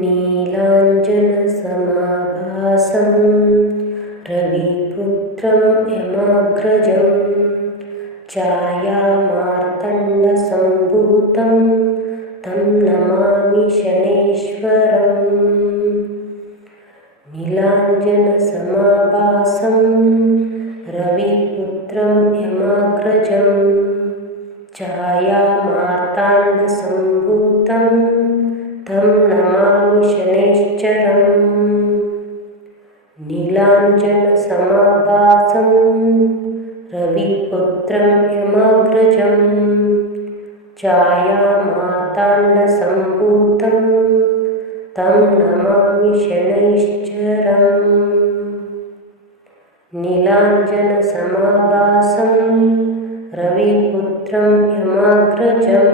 नीलाञ्जनसमाभासं रविपुत्रं यमाग्रजं छायामार्तण्डसम्भूतं तं नमामि शनेश्वरम् नीलाञ्जनसमाभासं रविपुत्रं यमाग्रजं छायामार्ताण्डसम्भूतं तं नमामि शनैश्चरम् नीलाञ्जनसमाभासं रविपुत्रं यमाग्रजं छायामार्ताण्डसम्भूतं तं नमामि शनैश्चरम्। नीलाञ्जनसमाभासं रविपुत्रं यमाग्रजं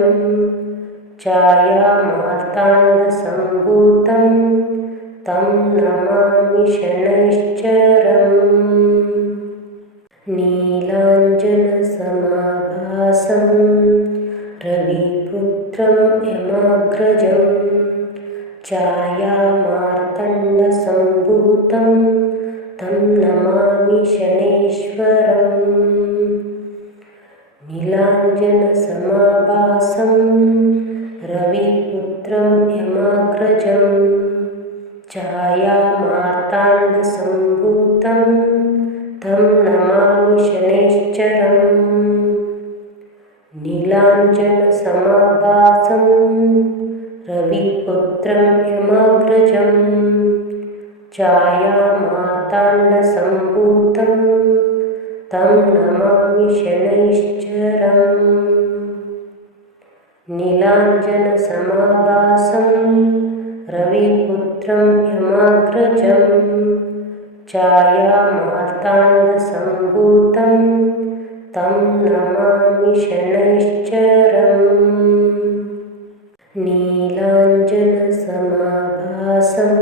छायामार्ताण्डसम्भूतं तं नमामि शनैश्चरम् नीलाञ्जनसमाभासं रविपुत्रं यमाग्रजं छायामार्तण्डसम्भूतं तं नमामि शनेश्वरम् नीलाञ्जनसमाभासं रविपुत्रं शनैश्चरम् नीलाञ्जनसमाभासं रविपुत्रं यमाग्रजं छायामार्ताण्डसम्भूतं तं नमामि शनैश्चरम् नीलाञ्जनसमाभासं रविपुत्रं यमाग्रजं छायामार्ताण्डसम्भूतं तं नमामि शनैश्चरम्। नीलाञ्जनसमाभासं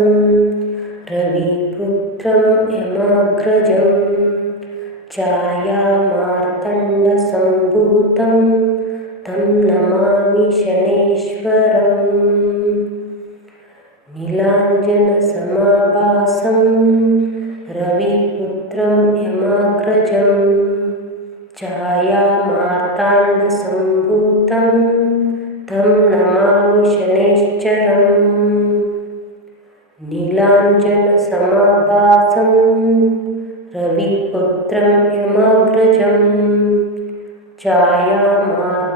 रविपुत्रं यमाग्रजं छायामार्तण्डसम्भूतं तं नमामि रविपुत्रं यमाग्रजं छायामार्ताण्डसम्भूतं तं नमामि शनैश्चरम्। नीलाञ्जनसमाभासं रविपुत्रं यमाग्रजं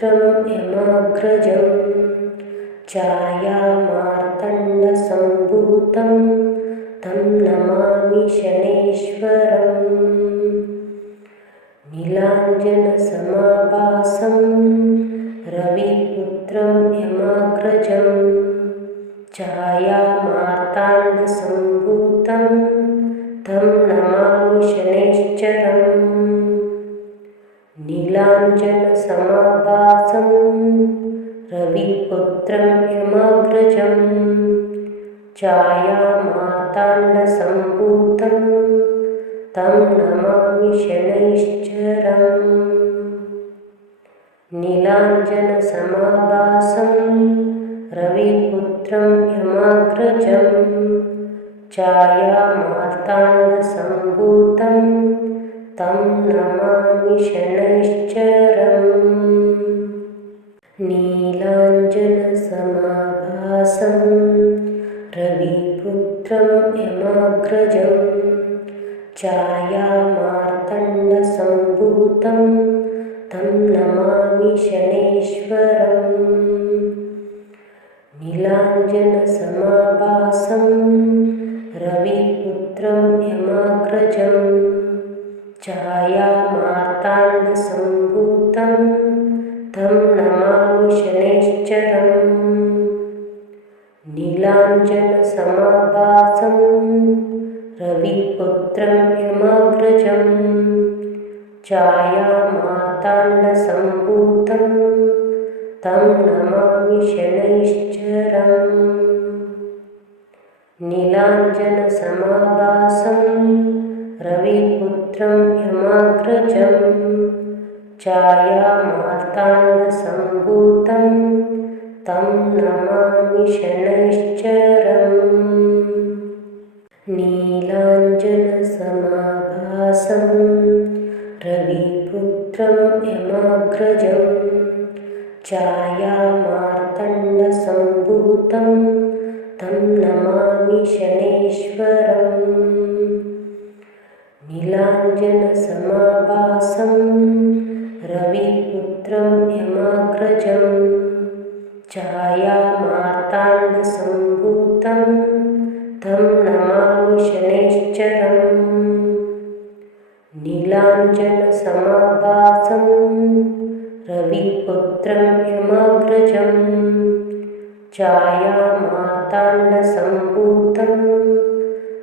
रविपुत्रं यमाग्रजं छायामार्तण्डसम्भूतं तं नमामि शनैश्वरम् नीलाञ्जनसमाभासं रविपुत्रं यमाग्रजं छायामार्ताण्डसम्भूतं नीलाञ्जनसमाभासं रविपुत्रं यमाग्रजं छायामार्ताण्डसम्भूतं तं नमामि शनैश्चरम्। नीलाञ्जनसमाभासं रविपुत्रं यमाग्रजं छायामार्ताण्डसम्भूतं तं नमामि शनैश्चरम्। नीलाञ्जनसमाभासं रविपुत्रं यमाग्रजं छायामार्तण्डसम्भूतं तं नमामि शनैश्वरम्। नीलाञ्जनसमाभासं रविपुत्रं यमाग्रजं छायामार्ताण्डसम्भूतं तं नमामि शनैश्चरम् नीलाञ्जनसमाभासं रविपुत्रं यमाग्रजं छायामार्ताण्डसम्भूतं तं नमामि शनैश्चरम्। नीलाञ्जनसमाभासं रविपुत्रं यमाग्रजं छायामार्ताण्डसम्भूतं तं नमामि शनैश्चरम्। नीलाञ्जनसमाभासं रविपुत्रं यमाग्रजं छायामार्तण्डसम्भूतं तं नमामि शनेश्वरम् नीलाञ्जनसमाभासं रविपुत्रं यमाग्रजं तं नमामि शनैश्चरम् नीलाञ्जनसमाभासं रविपुत्रं यमाग्रजं छायामार्ताण्डसम्भूतं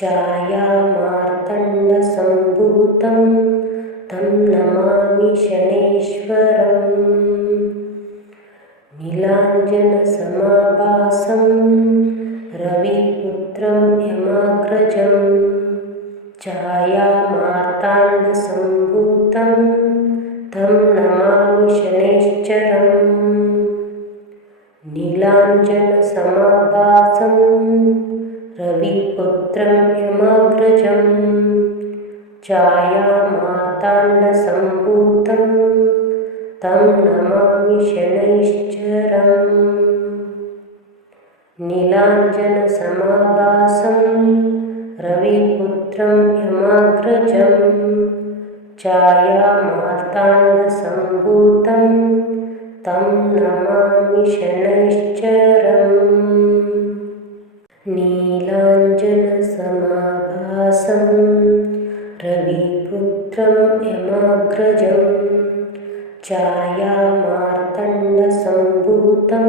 छायामार्तण्डसम्भूतं तं नमामि शनेश्वरम्। नीलाञ्जनसमाभासं रविपुत्रं यमाग्रजं छायामार्ताण्डसम्भूतं तं नमामि शनैश्चरम्। नीलाञ्जनसमाभासं रविपुत्रं यमाग्रजं तं नमामि शनैश्चरम्। नीलाञ्जनसमाभासं रविपुत्रं यमाग्रजं छायामार्ताण्डसम्भूतं तं नमामि शनैश्चरम् रविपुत्रं यमाग्रजं छायामार्तण्डसम्भूतं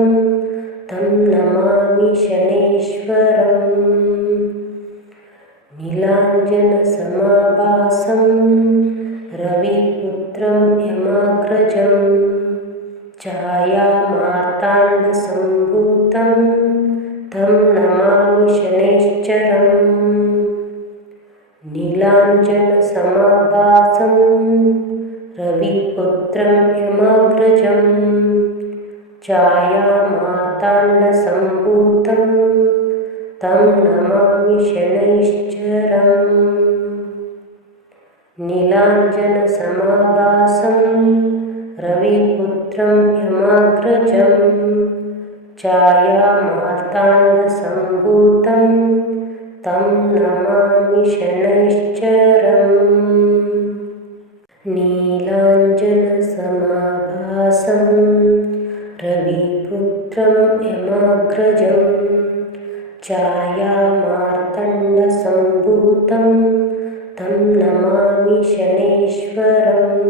तं नमामि शनेश्वरम् नीलाञ्जनसमाभासं रविपुत्रं यमाग्रजं छायामार्ताण्डसम्भूतं तं नमामि शनैश्चरम् रविपुत्रं यमाग्रजं तं नमामि शनैश्चरम्। नीलाञ्जनसमाभासं रविपुत्रं यमाग्रजं छायामार्ताण्डसम्भूतं तं नमामि शनैश्चरम् नीलाञ्जनसमाभासं रविपुत्रं यमाग्रजं छायामार्तण्डसम्भूतं तं नमामि शनेश्वरम्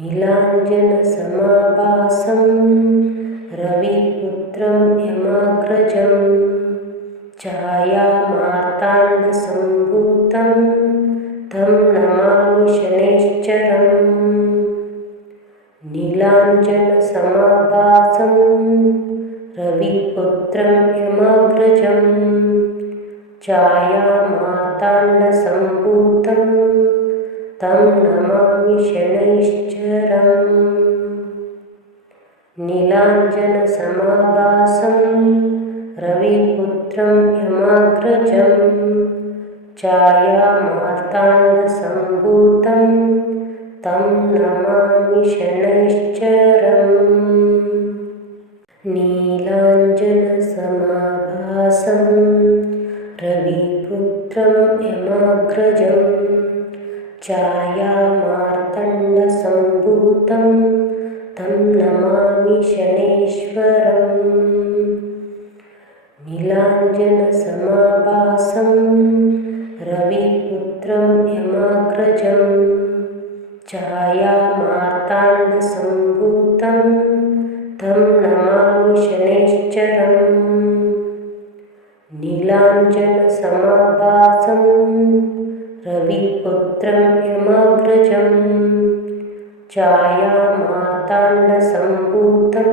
नीलाञ्जनसमाभासं रविपुत्रं यमाग्रजं छायामार्ताण्डसम्भूतं तं नमामि शनैश्चरम्। नीलाञ्जनसमाभासं रविपुत्रं यमाग्रजं छायामार्ताण्डसम्भूतं तं नमामि शनैश्चरम्। नीलाञ्जनसमाभासं रविपुत्रं यमाग्रजं छायामार्ताण्डसम्भूतं तं नमामि शनैश्चरम्। नीलाञ्जनसमाभा समाभासं रविपुत्रं यमाग्रजं छायामार्तण्डसम्भूतं तं नमामि शनेश्वरम् नीलाञ्जनसमाभासं रविपुत्रं यमाग्रजं छायामार्ताण्डसम्भूतं तं नमामि शनैश्चरम् नीलाञ्जनसमाभासं रविपुत्रं यमाग्रजं छायामार्ताण्डसम्भूतं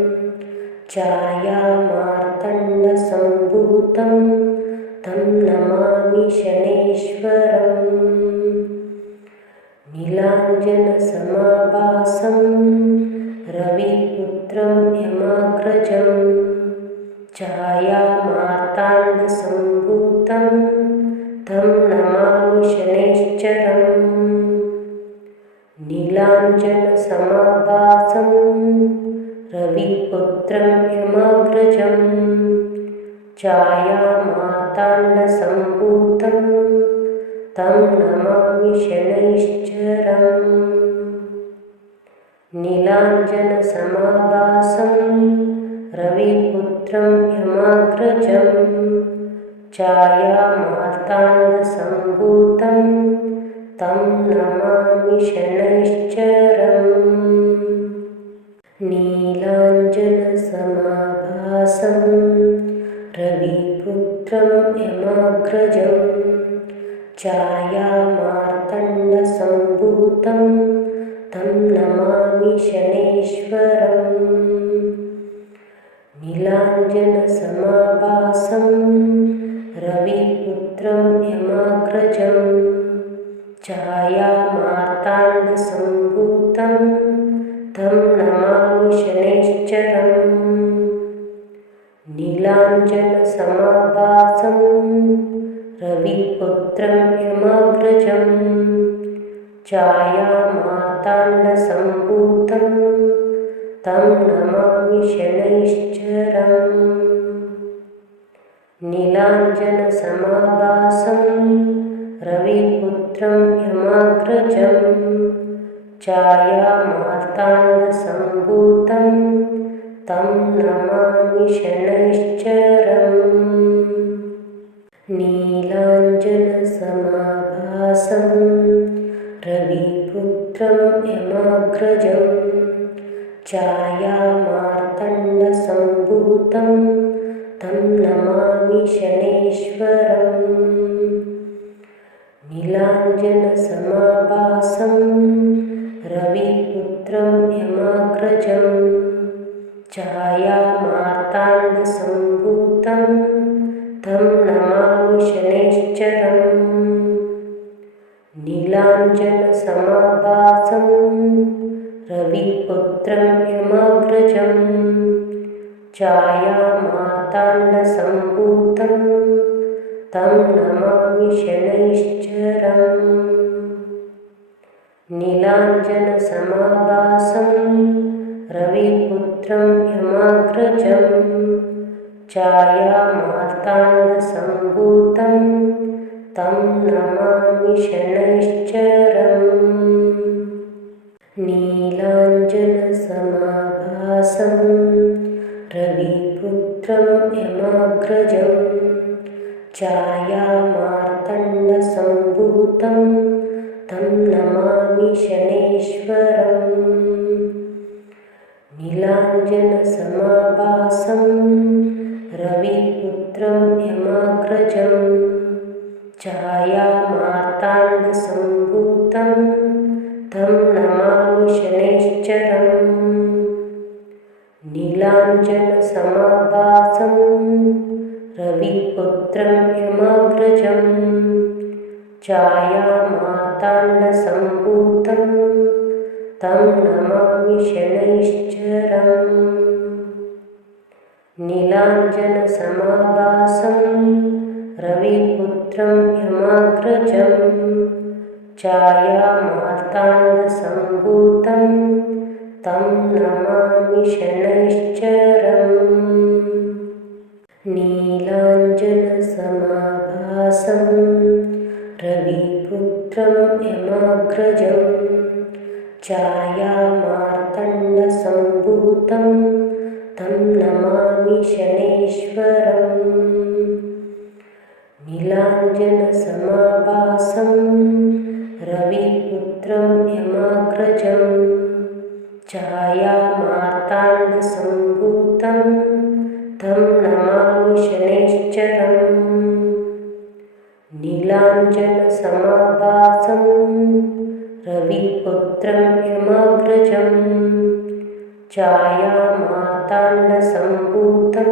छायामार्तण्डसम्भूतं तं नमामि शनेश्वरम्। नीलाञ्जनसमाभासं रविपुत्रं यमाग्रजं छायामार्ताण्डसम्भूतं तं नमामि शनैश्चरम्। नीलाञ्जनसमाभासं रविपुत्रं यमाग्रजं तं नमामि शनैश्चरम्। नीलाञ्जनसमाभासं रविपुत्रं यमाग्रजं छायामार्ताण्डसम्भूतं तं नमामि शनैश्चरम् छायामार्तण्डसम्भूतं तं नमामि शनेश्वरम्। नीलाञ्जनसमाभासं रविपुत्रं यमाग्रजं छायामार्ताण्डसम्भूतं तं नमामि शनैश्चरम्। नीलाञ्जनसमाभासं रविपुत्रं यमाग्रजं छायामार्ताण्डसम्भूतं तं नमामि शनैश्चरम्। नीलाञ्जनसमाभासं रविपुत्रं यमाग्रजं छायामार्ताण्डसम्भूतं तं नमामि शनैश्चरम्। नीलाञ्जनसमाभासं रविपुत्रं यमाग्रजं छायामार्तण्डसम्भूतं तं नमामि शनेश्वरम् नीलाञ्जनसमाभासं रविपुत्रं यमाग्रजं छायामार्ताण्डसम्भूतं तं नमामि शनैश्चरम् रविपुत्रं यमाग्रजं छायामार्ताण्डसम्भूतं तं नमामि शनैश्चरम्। नीलाञ्जनसमाभासं रविपुत्रं यमाग्रजं छायामार्ताण्डसम्भूतं तं नमामि शनैश्चरम्। नीलाञ्जनसमाभासं रविपुत्रं यमाग्रजं छायामार्तण्डसम्भूतं तं नमामि शनेश्वरम्। नीलाञ्जनसमाभासं रविपुत्रं यमाग्रजं छायामार्ताण्डसम्भूतं तं नमामि शनैश्चरम् नीलाञ्जनसमाभासं रविपुत्रं यमाग्रजं छायामार्ताण्डसम्भूतं तं नमामि शनैश्चरम् नीलाञ्जनसमाभासं रविपुत्रं यमाग्रजं छायामार्ताण्डसम्भूतं तं नमामि शनैश्चरम्। नीलाञ्जनसमाभासं रविपुत्रं यमाग्रजं छायामार्तण्डसम्भूतं तं नमामि शनेश्वरम् नीलाञ्जनसमाभासं रविपुत्रं यमाग्रजं छायामार्ताण्डसम्भूतं तं नमामि शनैश्चरम्। नीलाञ्जनसमाभासं रविपुत्रं यमाग्रजं छायामार्ताण्डसम्भूतं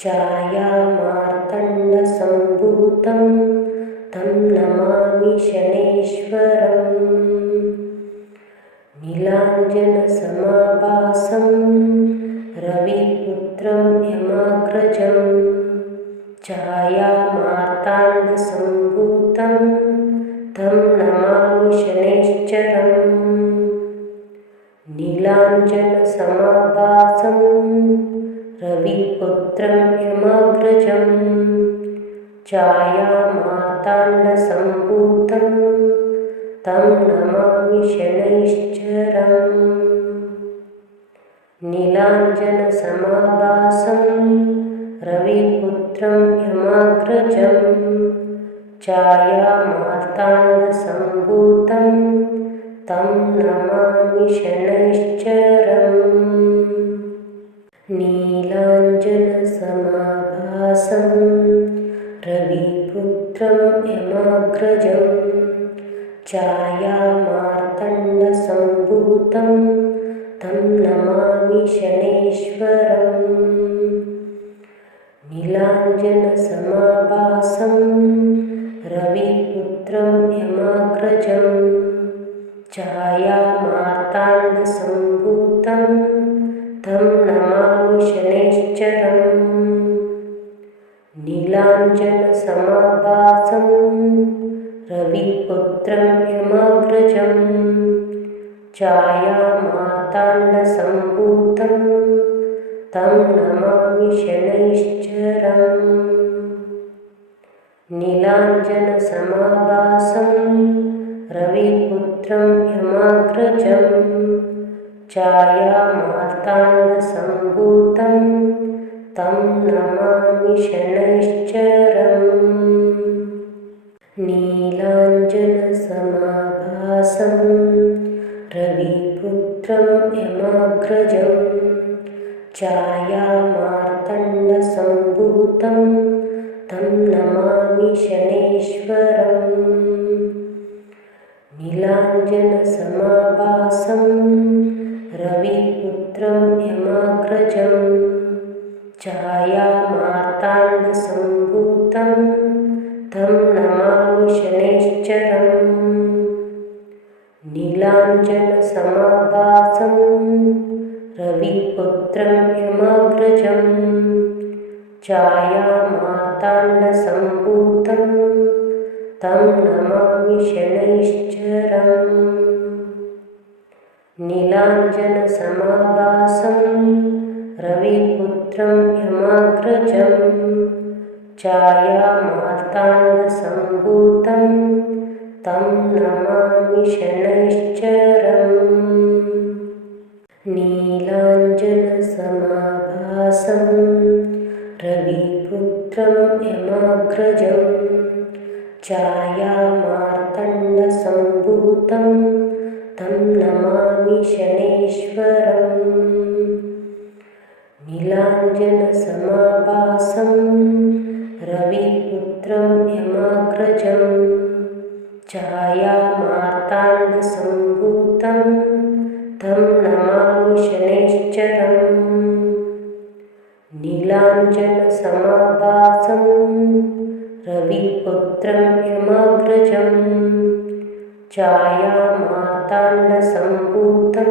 छायामार्तण्डसम्भूतं तं नमामि शनेश्वरम्। नीलाञ्जनसमाभासं रविपुत्रं यमाग्रजं छायामार्ताण्डसम्भूतं तं नमामि शनैश्चरम्। नीलाञ्जनसमाभासं रविपुत्रं छायामार्ताण्डसम्भूतं तं नमामि शनैश्चरम्। नीलाञ्जनसमाभासं रविपुत्रं यमाग्रजं छायामार्ताण्डसम्भूतं तं नमामि शनैश्चरम् रविपुत्रं यमाग्रजं। छायामार्तण्डसम्भूतं तं नमामि शनैश्वरम् नीलाञ्जनसमाभासं। रविपुत्रं यमाग्रजं। छायामार्ताण्डसम्भूतं तं नमामि शनैश्चरम् नीलाञ्जनसमाभासं रविपुत्रं यमाग्रजं छायामार्ताण्डसम्भूतं तं नमामि शनैश्चरम्। नीलाञ्जनसमाभासं रविपुत्रं यमाग्रजं छायामार्ताण्डसम्भूतं तं नमामि शनैश्चरम् नीलाञ्जनसमाभासं रविपुत्रं यमाग्रजं छायामार्तण्डसम्भूतं तं नमामि शनैश्वरम् नीलाञ्जनसमाभासं रविपुत्रं यमाग्रजं छायामार्ताण्डसम्भूतं तं नमामि शनैश्चरम्। नीलाञ्जनसमाभासं रविपुत्रं यमाग्रजं छायामार्ताण्डसम्भूतं तं नमामि शनैश्चरम्। नीलाञ्जनसमाभासं रविपुत्रं यमाग्रजं छायामार्ताण्डसम्भूतं तं नमामि शनैश्चरम्। नीलाञ्जनसमाभासं रविपुत्रं यमाग्रजं छायामार्तण्डसम्भूतं तं नमामि शनेश्वरम् नीलाञ्जनसमाभासं रविपुत्रं यमाग्रजं छायामार्ताण्डसम्भूतं तं नमामि शनैश्चरम्। नीलाञ्जनसमाभासं रविपुत्रं यमाग्रजं छायामार्ताण्डसम्भूतं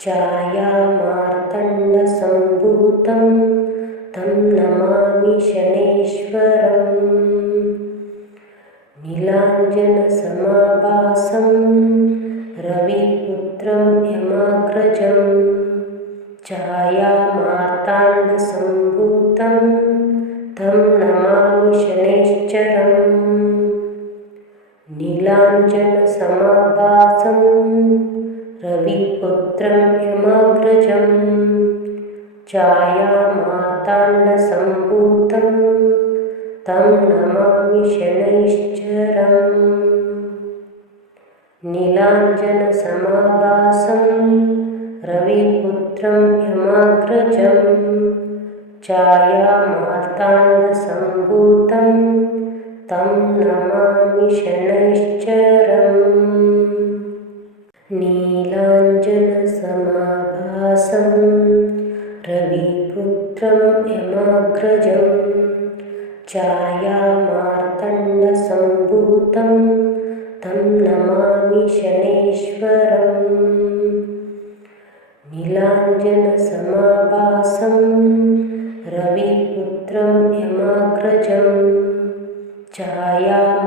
छायामार्तण्डसम्भूतं तं नमामि शनेश्वरम्। नीलाञ्जनसमाभासं रविपुत्रं यमाग्रजं छायामार्ताण्डसम्भूतं तं नमामि शनैश्चरम् रविपुत्रं यमाग्रजं छायामार्ताण्डसम्भूतं तं नमामि शनैश्चरम्। नीलाञ्जनसमाभासं रविपुत्रं यमाग्रजं छायामार्ताण्डसम्भूतं तं नमामि शनैश्चरम् नीलाञ्जनसमाभासं रविपुत्रं यमाग्रजं। छायामार्तण्डसम्भूतं। तं नमामि शनेश्वरम् नीलाञ्जनसमाभासं। रविपुत्रं यमाग्रजं। छायामार्ताण्डसम्भूतं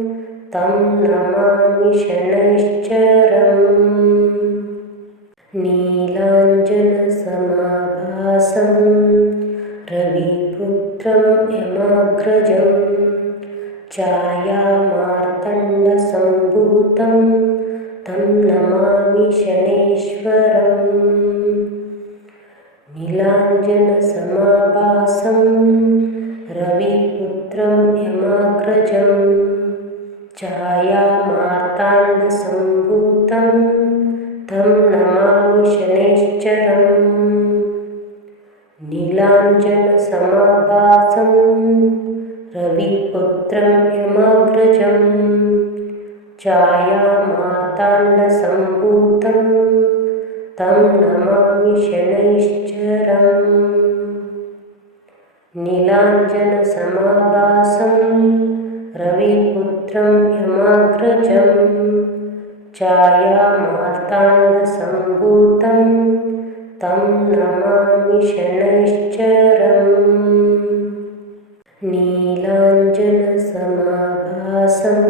तं नमामि शनैश्चरम्। नीलाञ्जनसमाभासं रविपुत्रं यमाग्रजं छायामार्तण्डसम्भूतं तं नमामि शनैश्वरम्। नीलाञ्जनसमाभासं रविपुत्रं यमाग्रजं छायामार्ताण्डसम्भूतं तं नमामि शनैश्चरम् नीलाञ्जनसमाभासं रविपुत्रं यमाग्रजं छायामार्ताण्डसम्भूतं तं नमामि शनैश्चरम् नीलाञ्जनसमाभासं रविपुत्रं यमाग्रजं छायामार्ताण्डसम्भूतं तं नमामि शनैश्चरम्। नीलाञ्जनसमाभासं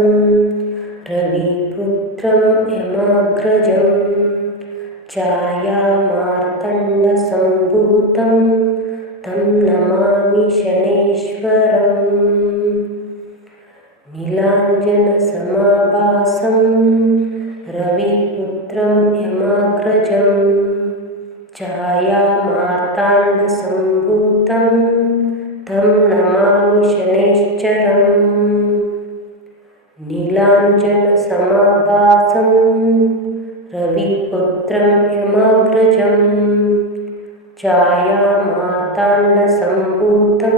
रविपुत्रं यमाग्रजं छायामार्तण्डसम्भूतं तं नमामि शनैश्वरम् नीलाञ्जनसमाभासं रविपुत्रं यमाग्रजं छायामार्ताण्डसम्भूतं तं नमामि शनैश्चरम् नीलाञ्जनसमाभासं रविपुत्रं यमाग्रजं छायामार्ताण्डसम्भूतं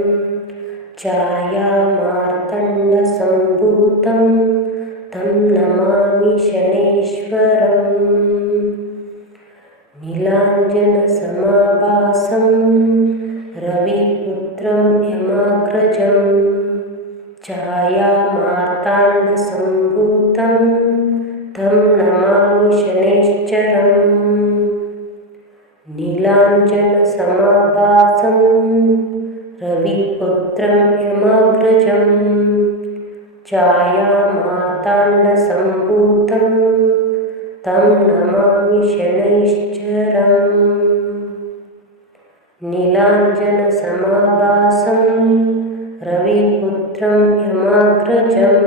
छायामार्तण्डसम्भूतं तं नमामि शनेश्वरम्। नीलाञ्जनसमाभासं रविपुत्रं यमाग्रजं छायामार्ताण्डसम्भूतं तं नमामि शनैश्चरम्। नीलाञ्जनसमाभासं रविपुत्रं छायामार्ताण्डसम्भूतं तं नमामि शनैश्चरम्। नीलाञ्जनसमाभासं रविपुत्रं यमाग्रजं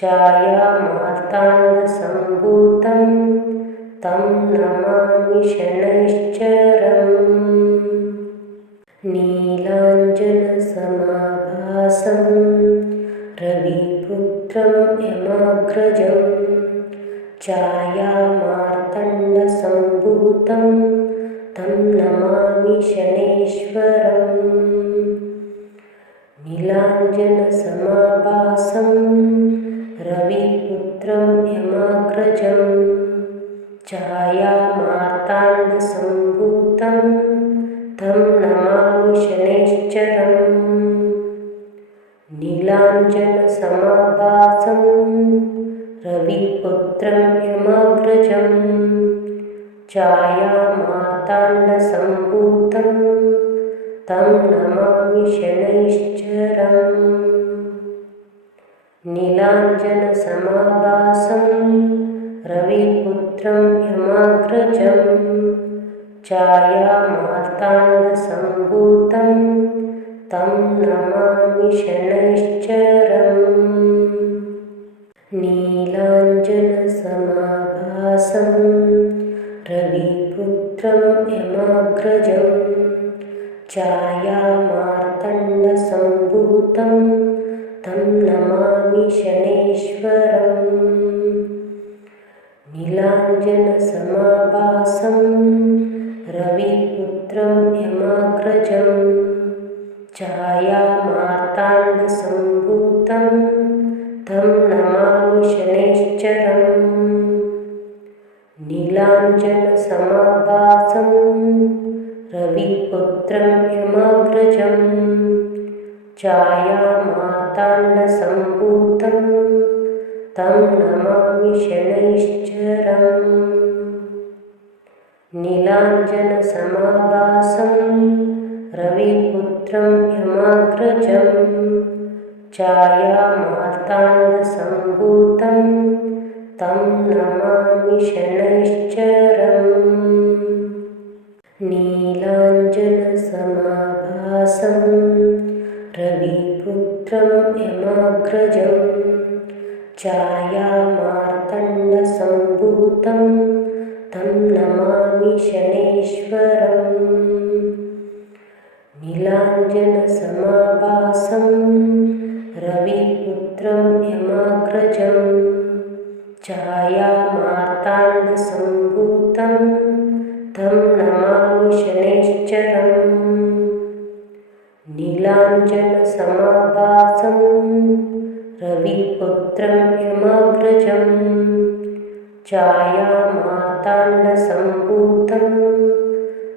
छायामार्ताण्डसम्भूतं तं नमामि शनैश्चरम् रविपुत्रं यमाग्रजं छायामार्तण्डसम्भूतं तं नमामि शनेश्वरम् नीलाञ्जनसमाभासं रविपुत्रं यमाग्रजं छायामार्ताण्डसम्भूतं तं नमामि शनैश्चरम् रविपुत्रं तं नमामि शनैश्चरम्। नीलाञ्जनसमाभासं रविपुत्रं यमाग्रजं छायामार्ताण्डसम्भूतं तं नमामि शनैश्चरम्। नीलाञ्जनसमाभासं रविपुत्रं यमाग्रजं छायामार्तण्डसम्भूतं तं नमामि शनेश्वरम्। नीलाञ्जनसमाभासं रविपुत्रं यमाग्रजं छायामार्ताण्डसम्भूतं तं नमामि शनैश्चरम्। नीलाञ्जनसमाभासं रविपुत्रं यमाग्रजं छायामार्ताण्डसम्भूतं तं नमामि शनैश्चरम्। नीलाञ्जनसमाभासं रविपुत्रं यमाग्रजं छायामार्ताण्डसम्भूतं तं नमामि शनैश्चरम्। नीलाञ्जनसमाभासं रविपुत्रं यमाग्रजं छायामार्तण्डसम्भूतं तं नमामि शनेश्वरम् नीलाञ्जनसमाभासं रविपुत्रं यमाग्रजं छायामार्ताण्डसम्भूतं तं नमामि शनैश्चरम्। नीलाञ्जनसमाभासं रविपुत्रं यमाग्रजं छायामार्ताण्डसम्भूतं